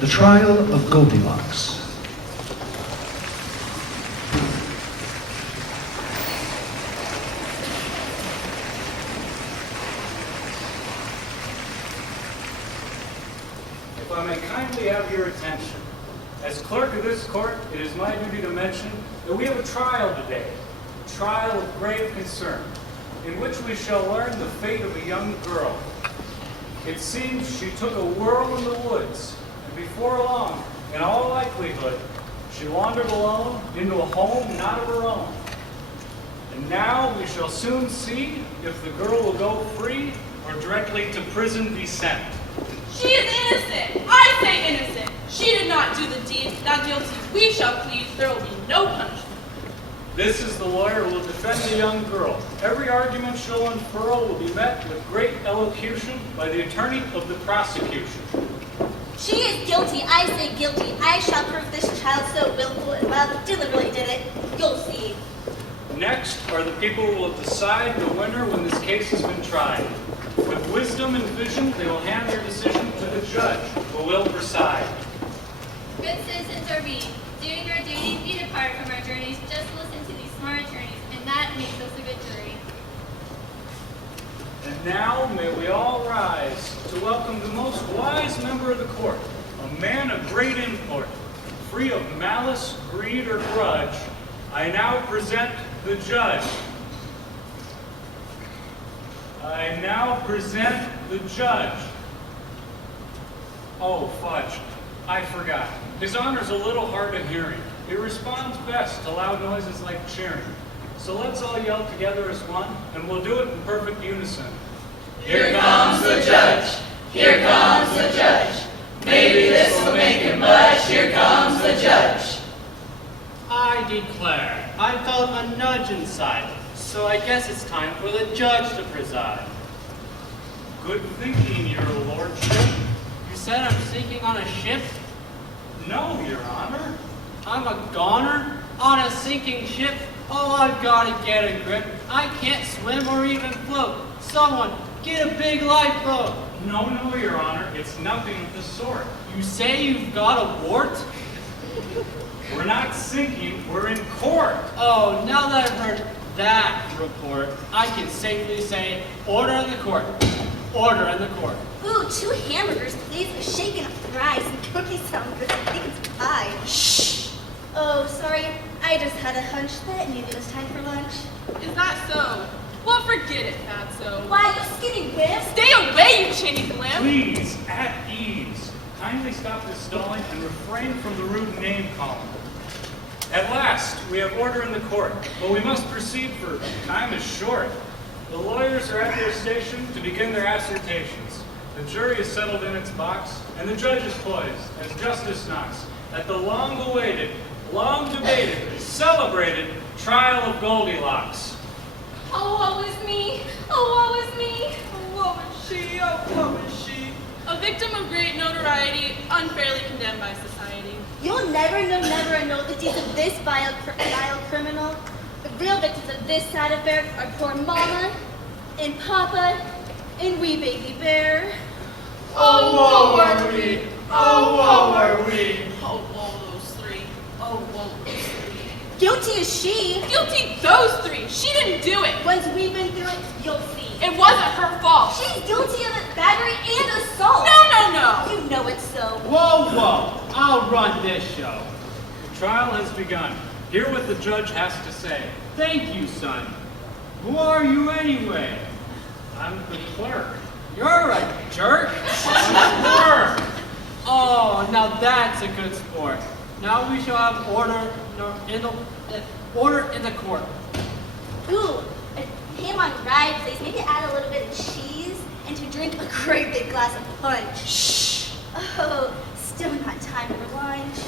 The Trial of Goldilocks. If I may kindly have your attention. As clerk of this court, it is my duty to mention that we have a trial today, a trial of grave concern, in which we shall learn the fate of a young girl. It seems she took a whirl in the woods, and before long, in all likelihood, she wandered alone into a home not of her own. And now we shall soon see if the girl will go free or directly to prison be sent. She is innocent! I say innocent! She did not do the deed, not guilty. We shall plead. There will be no punishment. This is the lawyer who will defend the young girl. Every argument she'll unfurl will be met with great elocution by the attorney of the prosecution. She is guilty. I say guilty. I shall prove this child so willful and deliberately did it. You'll see. Next are the people who will decide the winner when this case has been tried. With wisdom and vision, they will hand their decision to the judge, who will preside. Good citizens are we. Doing our duty, we depart from our journeys. Just listen to these smart attorneys, and that makes us a good jury. And now may we all rise to welcome the most wise member of the court, a man of great import, free of malice, greed, or grudge. I now present the judge. I now present the judge. Oh, fudge. I forgot. His Honor's a little hard of hearing. He responds best to loud noises like cheering. So let's all yell together as one, and we'll do it in perfect unison. Here comes the judge. Here comes the judge. Maybe this will make him blush. Here comes the judge. I declare, I felt a nudge inside, so I guess it's time for the judge to preside. Good thinking, your lordship. You said I'm sinking on a ship? No, your honor. I'm a goner on a sinking ship? Oh, I've got to get a grip. I can't swim or even float. Someone, get a big lifeboat. No, your honor. It's nothing of the sort. You say you've got a wart? We're not sinking, we're in court. Oh, now that I've heard that report, I can safely say, order in the court. Order in the court. Ooh, 2 hamburgers, please, a shaken fries, and cookies sound good, and bacon's pie. Shh! Oh, sorry, I just had a hunch that maybe it was time for lunch. Is that so? Well, forget it, Fatso. Why, you skinny wimp? Stay away, you chinny limp! Please, at ease. Kindly stop this stalling and refrain from the rude name calling. At last, we have order in the court, but we must proceed for time is short. The lawyers are at their station to begin their assertions. The jury is settled in its box, and the judge is poised, as justice knocks, at the long-awaited, long-debated, celebrated trial of Goldilocks. Oh, woe is me! Oh, woe is me! Oh, woe is she, oh, woe is she. A victim of great notoriety, unfairly condemned by society. You'll never know the deeds of this vile criminal. The real victims of this sad affair are poor Mama, and Papa, and wee baby bear. Oh, woe are we! Oh, woe are we! Oh, woe those 3. Oh, woe those 3. Guilty is she. Guilty those 3. She didn't do it. Once we've been through it, you'll see. It wasn't her fault. She's guilty of battery and assault. No. You know it's so. Whoa, I'll run this show. The trial has begun. Hear what the judge has to say. Thank you, son. Who are you anyway? I'm the clerk. You're a jerk? Clerk! Oh, now that's a good sport. Now we shall have order in the court. Ooh, a ham on rye, please. Maybe add a little bit of cheese and to drink a great big glass of punch. Shh. Oh, still not time for lunch.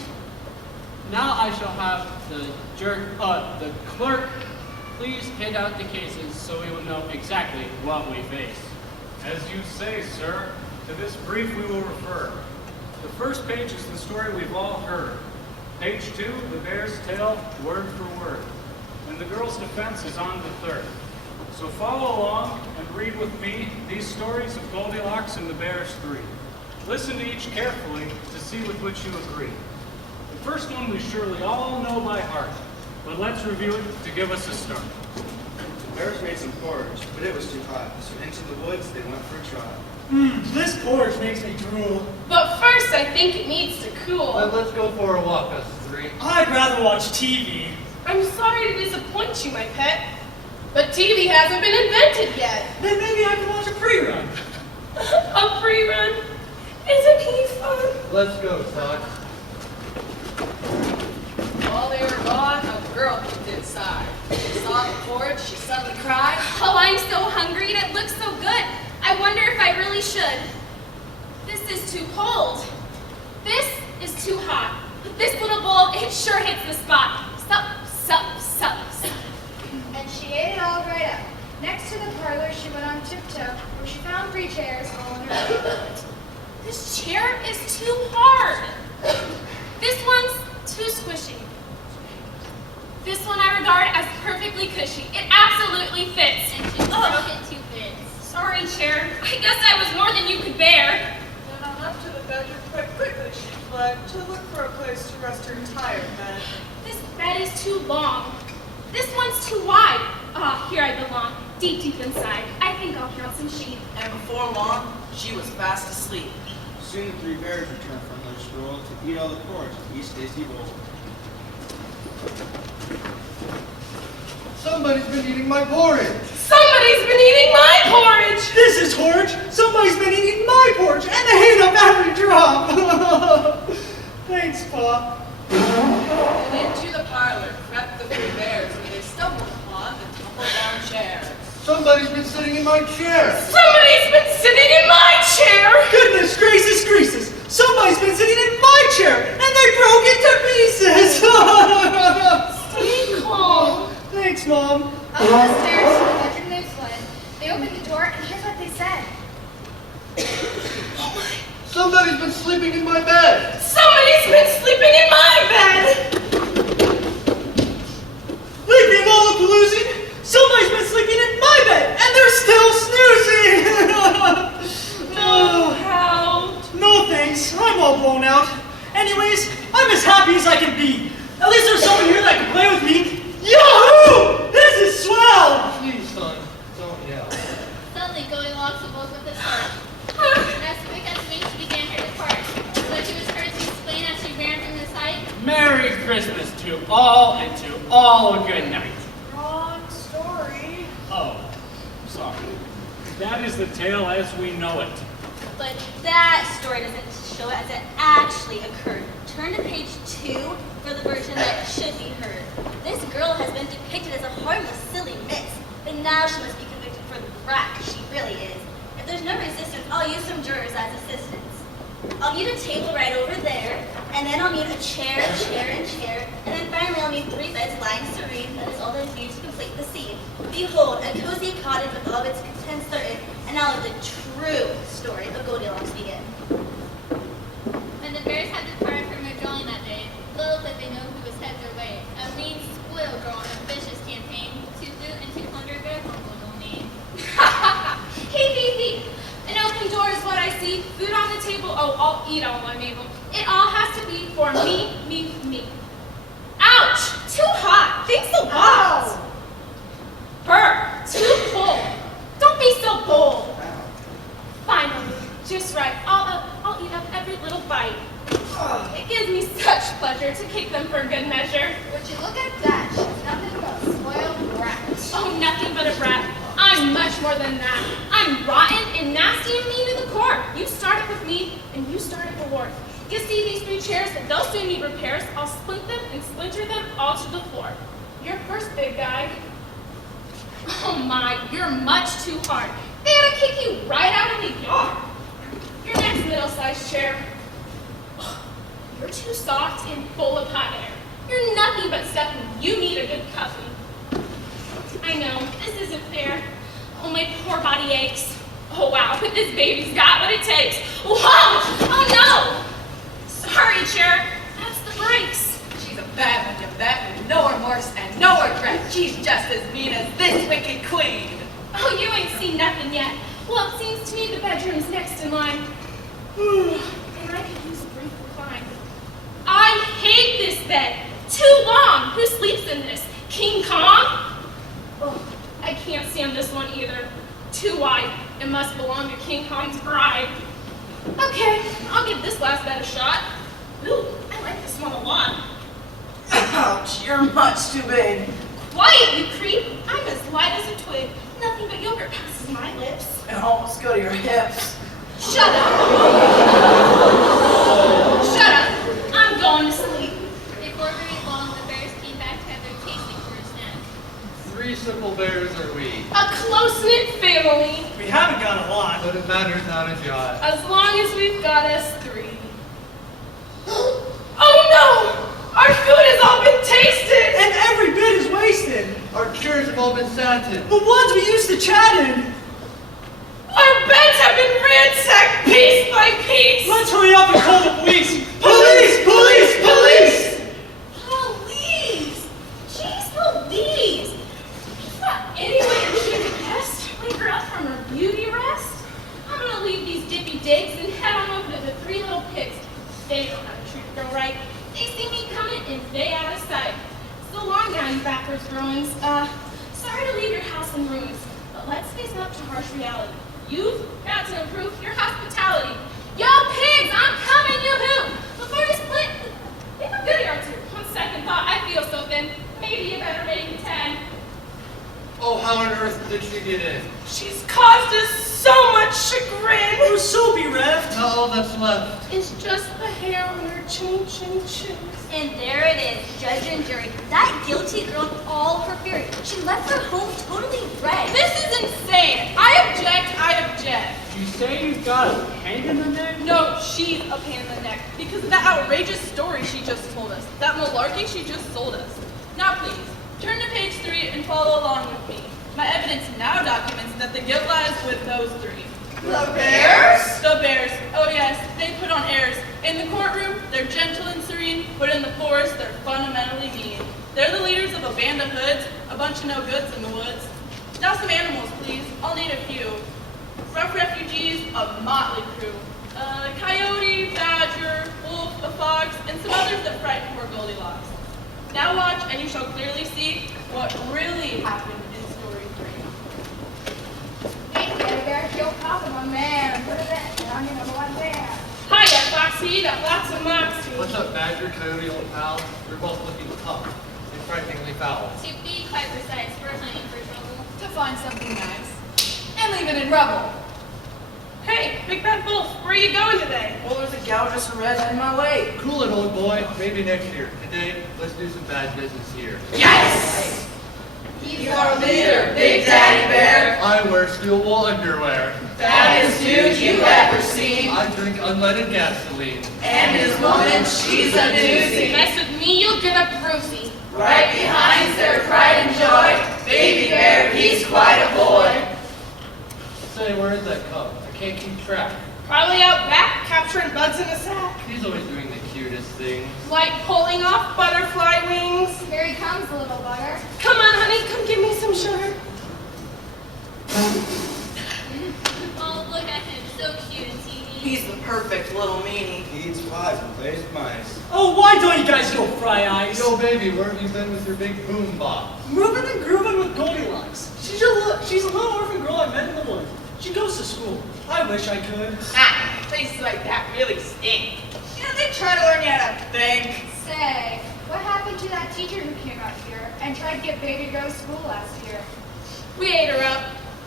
Now I shall have the clerk please hand out the cases so we will know exactly what we face. As you say, sir, to this brief we will refer. The first page is the story we've all heard. Page 2, the bear's tale, word for word. And the girl's defense is on the third. So follow along and read with me these stories of Goldilocks and the Bear's 3. Listen to each carefully to see with which you agree. The first one we surely all know by heart, but let's review it to give us a start. The bears made some porridge, but it was too hot, so into the woods they went for a trial. This porridge makes me drool. But first, I think it needs to cool. Let's go for a walk, us three. I'd rather watch TV. I'm sorry to disappoint you, my pet, but TV hasn't been invented yet. Then maybe I can watch a pre-run. A free-run? Isn't he fun? Let's go, Todd. While they were gone, a girl peeked inside. She saw the porridge, she suddenly cried. Oh, I'm so hungry and it looks so good. I wonder if I really should. This is too cold. This is too hot. This little bowl, it sure hits the spot. Sup. And she ate it all right up. Next to the parlor, she went on tiptoe, where she found 3 chairs all in her way. This chair is too hard. This one's too squishy. This one I regard as perfectly cushy. It absolutely fits. And she's broken 2 bits. Sorry, chair. I guess I was more than you could bear. Then on up to the bedroom quite quickly she fled to look for a place to rest her tired head. This bed is too long. This one's too wide. Ah, here I belong, deep inside. I think I'll count some sheep. And before long, she was fast asleep. Soon the 3 bears returned from their stroll to eat all the porridge in each tasty bowl. Somebody's been eating my porridge. Somebody's been eating my porridge! This is porridge. Somebody's been eating my porridge, and they hate up every drop. Thanks, Pa. And into the parlor crept the 3 bears, where they stumbled upon the tumble-down chairs. Somebody's been sitting in my chair. Somebody's been sitting in my chair! Goodness gracious. Somebody's been sitting in my chair, and they broke into pieces. Stay calm. Thanks, Mom. Up the stairs to the bedroom they fled. They opened the door, and here's what they said. Somebody's been sleeping in my bed. Somebody's been sleeping in my bed! Leaping Lollapaloozing! Somebody's been sleeping in my bed, and they're still snoozing! Oh, how? No thanks, I'm all blown out. Anyways, I'm as happy as I can be. At least there's someone here that can play with me. Yahoo! This is swell! Please, son, don't yell. Suddenly, Goldilocks awoke with a start. As quick as wings, she began her depart. But she was heard to explain as she ran from the sight. Merry Christmas to all, and to all a good night. Wrong story. Oh, sorry. That is the tale as we know it. But that story doesn't show it as it actually occurred. Turn to page 2 for the version that should be heard. This girl has been depicted as a harmless, silly miss, but now she must be convicted for the brat she really is. If there's no resistance, I'll use some jurors as assistants. I'll need a table right over there, and then I'll need a chair, and then finally I'll need 3 beds lying serene. That is all that is needed to complete the scene. Behold, a cozy cottage with all of its contents certain, and now let the true story of Goldilocks begin. When the bears had departed from their dwelling that day, little did they know who was head their way. A mean, spoiled girl on a vicious campaign to loot and to plunder their humble domain. Hee. An open door is what I see. Food on the table, oh, I'll eat all I'm able. It all has to be for me. Ouch! Too hot! Thanks a lot! Brr! Too cold! Don't be so bold! Finally, just right. I'll eat up every little bite. It gives me such pleasure to kick them for good measure. Would you look at that? She's nothing but a spoiled brat. Oh, nothing but a brat. I'm much more than that. I'm rotten and nasty and mean to the core. You started with me, and you started the war. You see these 3 chairs? They'll soon need repairs. I'll splint them and splinter them all to the floor. You're first, big guy. Oh my, you're much too hard. They ought to kick you right out of the yard. Your next middle-sized chair. You're too soft and full of hot air. You're nothing but stuffing. You need a good cuffing. I know, this isn't fair. Oh, my poor body aches. Oh, wow, but this baby's got what it takes. Whoa! Oh, no! Sorry, chair. That's the brakes. She's a bad one, you bet, with no remorse and no regret. She's just as mean as this wicked queen. Oh, you ain't seen nothing yet. Well, it seems to me the bedroom's next in line. And I could use a brief recline. I hate this bed. Too long. Who sleeps in this? King Kong? Oh, I can't stand this one either. Too wide. It must belong to King Kong's bride. Okay, I'll give this last bed a shot. Ooh, I like this one a lot. Ouch, you're much too big. Quiet, you creep. I'm as light as a twig. Nothing but yogurt passes my lips. And almost go to your hips. Shut up. Shut up. I'm going to sleep. Before very long, the bears came back to have their tasting for a snack. 3 simple bears are we. A close-knit family. We haven't got a lot. But it matters not a jot. As long as we've got us 3. Oh no! Our food has all been tasted! And every bit is wasted. Our chairs have all been sat in. The ones we used to chat in. Our beds have been ransacked piece by piece! Let's hurry up and call the police. Police! Police! Police! Police! Jeez Louise! Is that any way to treat a guest? Wake her up from her beauty rest? I'm gonna leave these dippy digs and head on over to the 3 little pigs. They don't know how to treat a girl right. They see me coming and they out of sight. So long now, you backwards growings. Sorry to leave your house in ruins, but let's face up to harsh reality. You've got to improve your hospitality. Yo, pigs, I'm coming, yoo-hoo! Before you split, leave a goodie or 2. On second thought, I feel so thin. Maybe you better make it 10. Oh, how on earth did she get in? She's caused us so much chagrin. We're so bereft. Not all that's left. It's just the hair on her chin. And there it is, judge and jury. That guilty girl in all her fury. She left her home totally red. This is insane. I object. You say you've got a pain in the neck? No, she's a pain in the neck because of that outrageous story she just told us. That malarkey she just sold us. Now please, turn to page 3 and follow along with me. My evidence now documents that the guilt lies with those 3. The bears? The bears. Oh yes, they put on airs. In the courtroom, they're gentle and serene, but in the forest, they're fundamentally mean. They're the leaders of a band of hoods, a bunch of no-goods in the woods. Now some animals, please. I'll need a few. Rough refugees, a motley crew. A coyote, badger, wolf, a fox, and some others that frighten poor Goldilocks. Now watch, and you shall clearly see what really happened in story 3. Hey, bear, kill Papa, my man. What is that? I'm gonna go out there. Hiya, Foxy. Got lots of moxie. What's up, Badger, Coyote, old pal? You're both looking tough and frighteningly foul. To be quite precise, we're hunting for trouble. To find something nice. And leave it in rubble. Hey, Big Bad Wolf, where are you going today? Well, there's a gal just in red in my way. Cool it, old boy. Maybe next year. Today, let's do some bad business here. Yes! He's our leader, Big Daddy Bear. I wear steel wool underwear. Fattest dude you ever seen. I drink unleaded gasoline. And his woman, she's a doozy. Mess with me, you'll get a bruisey. Right behind's their pride and joy. Baby Bear, he's quite a boy. Say, where is that cub? I can't keep track. Probably out back, capturing bugs in a sack. He's always doing the cutest things. Like pulling off butterfly wings. Here he comes, little bugger. Come on, honey, come give me some sugar. Oh, look at him, so cute and teeny. He's the perfect little meanie. He eats pies and plays with mice. Oh, why don't you guys go fry eyes? Yo, baby, where have you been with your big boom box? Moving and grooving with Goldilocks. She's a little orphan girl I met in the woods. She goes to school. I wish I could. Ah, places like that really stink. You know, they try to learn you how to think. Say, what happened to that teacher who came out here and tried to get baby to go to school last year? We ate her up,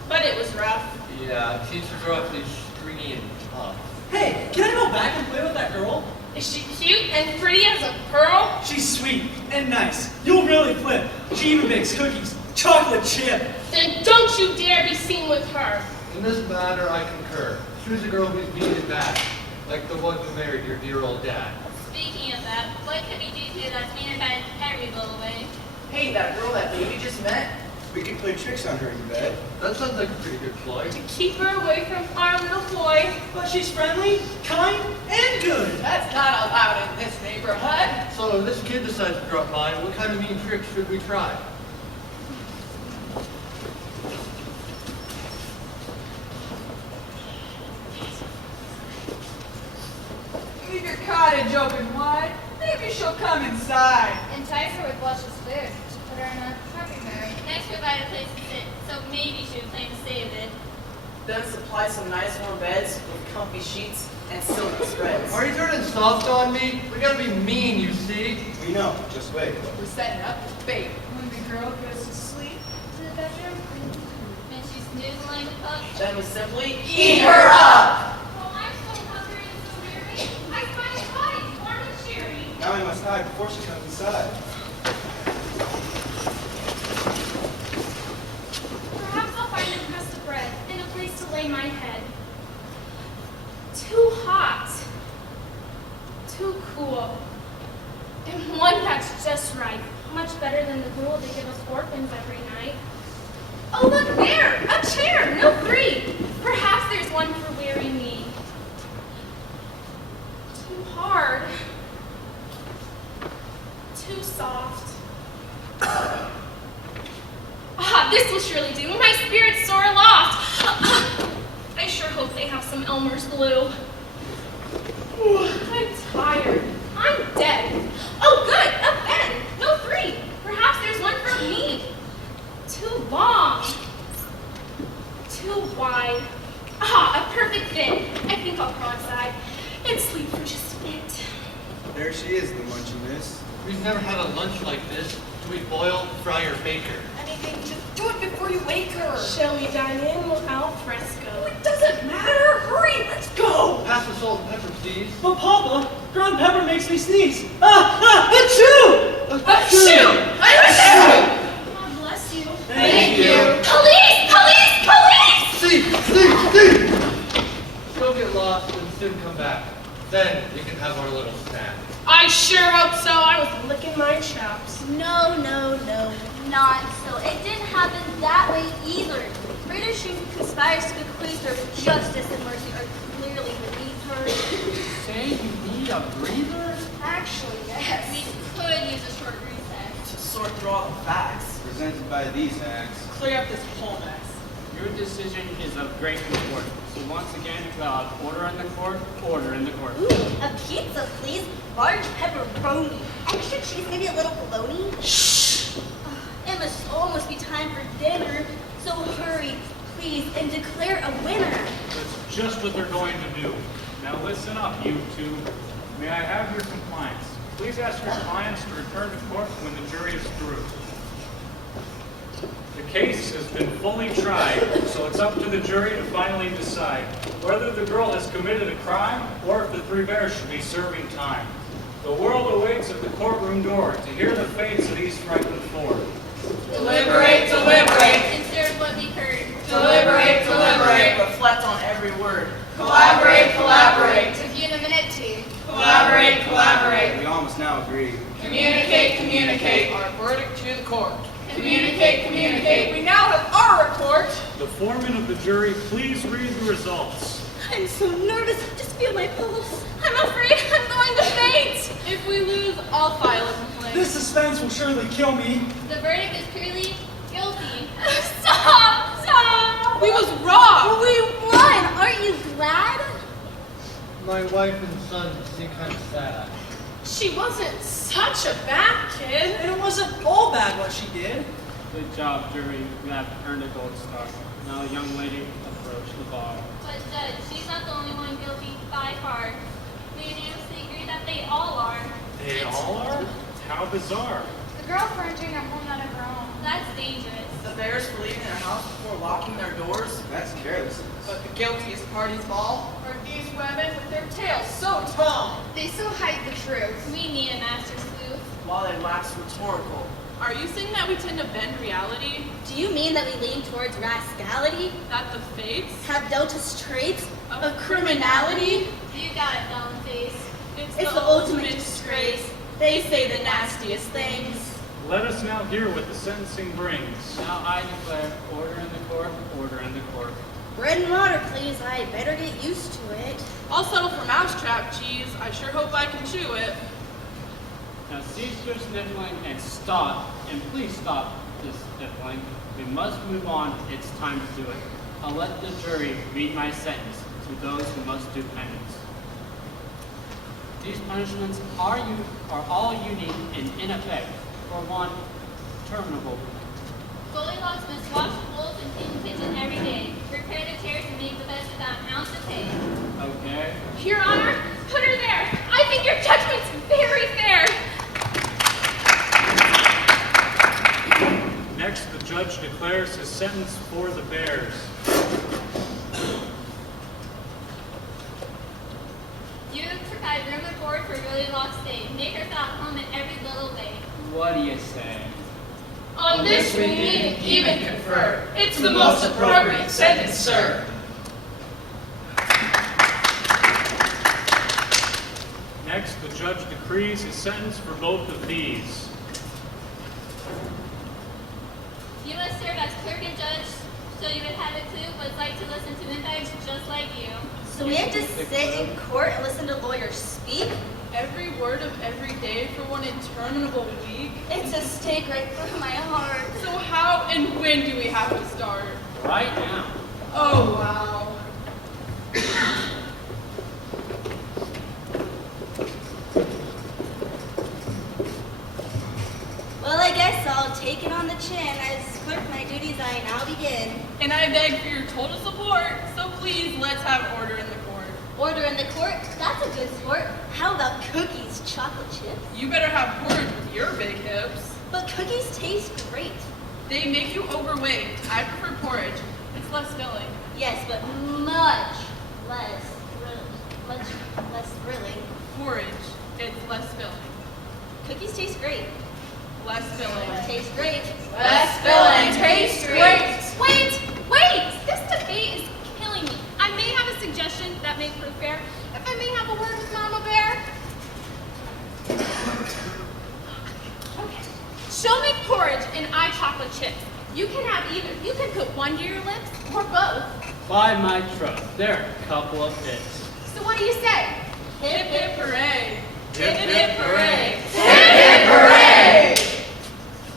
but it was rough. Yeah, teachers are awfully stringy and tough. Hey, can I go back and play with that girl? Is she cute and pretty as a pearl? She's sweet and nice. You'll really flip. She even makes cookies. Chocolate chip. Then don't you dare be seen with her. In this matter, I concur. Choose a girl who's mean and bad, like the one who married your dear old dad. Speaking of that, what could we do to that's mean about every little way? Hey, that girl that baby just met. We could play tricks on her in bed. That sounds like a pretty good ploy. To keep her away from our little boy. But she's friendly, kind, and good. That's not allowed in this neighborhood. So if this kid decides to drop by, what kind of mean tricks should we try? open wide. Maybe she'll come inside. Entice her with luscious food. Put her in a huckleberry. Next, provide a place to sit, so maybe she would plan to stay a bit. Then supply some nice warm beds with comfy sheets and silky spreads. Are you turning soft on me? We gotta be mean, you see. We know, just wait. We're setting up the bait. When the girl goes to sleep, To the bedroom. Then she's snoozling the pup. Then we simply eat her up! Oh, I'm so hungry and so weary. I find it hot, warm and cheery. Now we must hide before she comes inside. Perhaps I'll find a crust of bread and a place to lay my head. Too hot. Too cool. And one that's just right. Much better than the gruel they give us orphans every night. Oh, look there! A chair! No free! Perhaps there's one for weary me. Too hard. Too soft. Ah, this will surely do. My spirits soar aloft. I sure hope they have some Elmer's glue. Ooh, I'm tired. I'm dead. Oh, good, a bed. No free. Perhaps there's one for me. Too long. Too wide. Ah, a perfect fit. I think I'll crawl inside and sleep for just a bit. There she is, the munchy miss. We've never had a lunch like this. Do we boil, fry, or bake her? anything, just do it before you wake her. Shall we dine in al fresco? It doesn't matter. Hurry, let's go. Pass the salt and pepper, please. But Papa, ground pepper makes me sneeze. Achoo! God bless you. Thank you. Police! Police! Police! See! Go get lost and soon come back. Then you can have our little snack. I sure hope so. I was licking my chops. No, not so. It didn't happen that way either. British who conspires to bequeath her with justice and mercy are clearly beneath her. Say you need a breather? Actually, yes. We could use a short recess. To sort through all the facts. Presented by these acts. Clear up this whole mess. Your decision is of great importance. So once again, order in the court, order in the court. Ooh, a pizza, please. Large pepperoni. Extra cheese, maybe a little bologna. Shh. It must almost be time for dinner. So hurry, please, and declare a winner. That's just what they're going to do. Now listen up, you two. May I have your compliance? Please ask your clients to return to court when the jury is through. The case has been fully tried, so it's up to the jury to finally decide whether the girl has committed a crime or if the three bears should be serving time. The world awaits at the courtroom door to hear the fates of these frightened four. Deliberate, deliberate. Consider what we heard. Deliberate, deliberate. Reflect on every word. Collaborate, collaborate. Took you in a minute, too. Collaborate, collaborate. We all must now agree. Communicate, communicate. Our verdict to the court. Communicate, communicate. We now have our report. The foreman of the jury, please read the results. I'm so nervous. Just feel my pulse. I'm afraid I'm going to faint. If we lose, I'll file a complaint. This suspense will surely kill me. The verdict is purely guilty. Stop! Stop! We was wrong. We won. Aren't you glad? My wife and son seem kind of sad. She wasn't such a bad kid. And it wasn't all bad what she did. Good job, jury. You have earned a gold star. Now, young lady, approach the bar. But Judge, she's not the only one guilty by far. We unanimously agree that they all are. They all are? How bizarre. The girl furnishing a home not of her own. That's dangerous. The bears for leaving their house before locking their doors. That's carelessness. But the guiltiest parties of all are these women with their tails so tall. They still hide the truth. We need a master sleuth. While they wax rhetorical. Are you saying that we tend to bend reality? Do you mean that we lean towards rascality? That the fates Have dealt us traits of criminality? You got it, Down Face. It's the ultimate disgrace. They say the nastiest things. Let us now hear what the sentencing brings. Now, I declare order in the court, order in the court. Bread and water, please. I'd better get used to it. I'll settle for mousetrap cheese. I sure hope I can chew it. Now, cease your sniffling and stop, and please stop this sniffling. We must move on. It's time to do it. I'll let the jury read my sentence to those who must do penance. These punishments are all unique and in effect for one terminable. Goldilocks must wash the bowls and clean the kitchen every day, repair the chairs, and make the beds without an ounce of hay. Okay. Your Honor, put her there. I think your judgment's very fair. Next, the judge declares his sentence for the bears. You provide room and board for Goldilocks' stay. Make her feel at home in every little way. What do you say? On this we needn't even confer. It's the most appropriate sentence, sir. Next, the judge decrees his sentence for both of these. You must serve as clerk and judge, so you would have a clue what it's like to listen to windbags just like you. So we have to sit in court and listen to lawyers speak? Every word of every day for one interminable week. It's a stake right through my heart. So how and when do we have to start? Right now. Oh, wow. Well, I guess I'll take it on the chin. As clerk, my duties I now begin. And I beg for your total support, so please let's have order in the court. Order in the court? That's a good sport. How about cookies, chocolate chips? You better have porridge with your big hips. But cookies taste great. They make you overweight. I prefer porridge. It's less filling. Yes, but much less thrilling. Porridge. It's less filling. Cookies taste great. Less filling. Taste great. Less filling. Taste Wait! This debate is killing me. I may have a suggestion that may prove fair. If I may have a word with Mama Bear. Okay. She'll make porridge and I chocolate chips. You can have either. You can put one to your lips or both. By my troth, there are a couple of bits. So what do you say? Hip hip hooray. Hip, hip, hooray.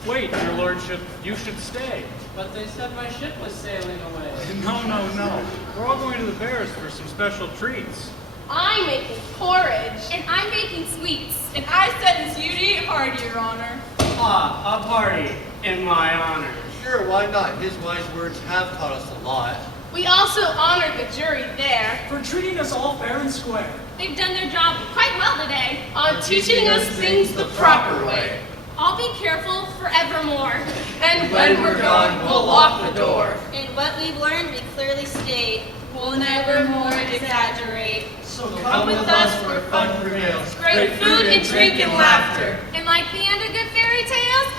Wait, your lordship, you should stay. But they said my ship was sailing away. No. We're all going to the Bears for some special treats. I'm making porridge. And I'm making sweets. And I sentence you to eat hard, Your Honor. Ah, a party in my honor. Sure, why not? His wise words have taught us a lot. We also honored the jury there. For treating us all fair and square. They've done their job quite well today. On teaching us things the proper way. I'll be careful forevermore. And when we're gone, we'll lock the door. And what we've learned, we clearly state. We'll never more exaggerate. So Come with us where fun prevails. Great food and drink and laughter. And like the end of good fairy tales,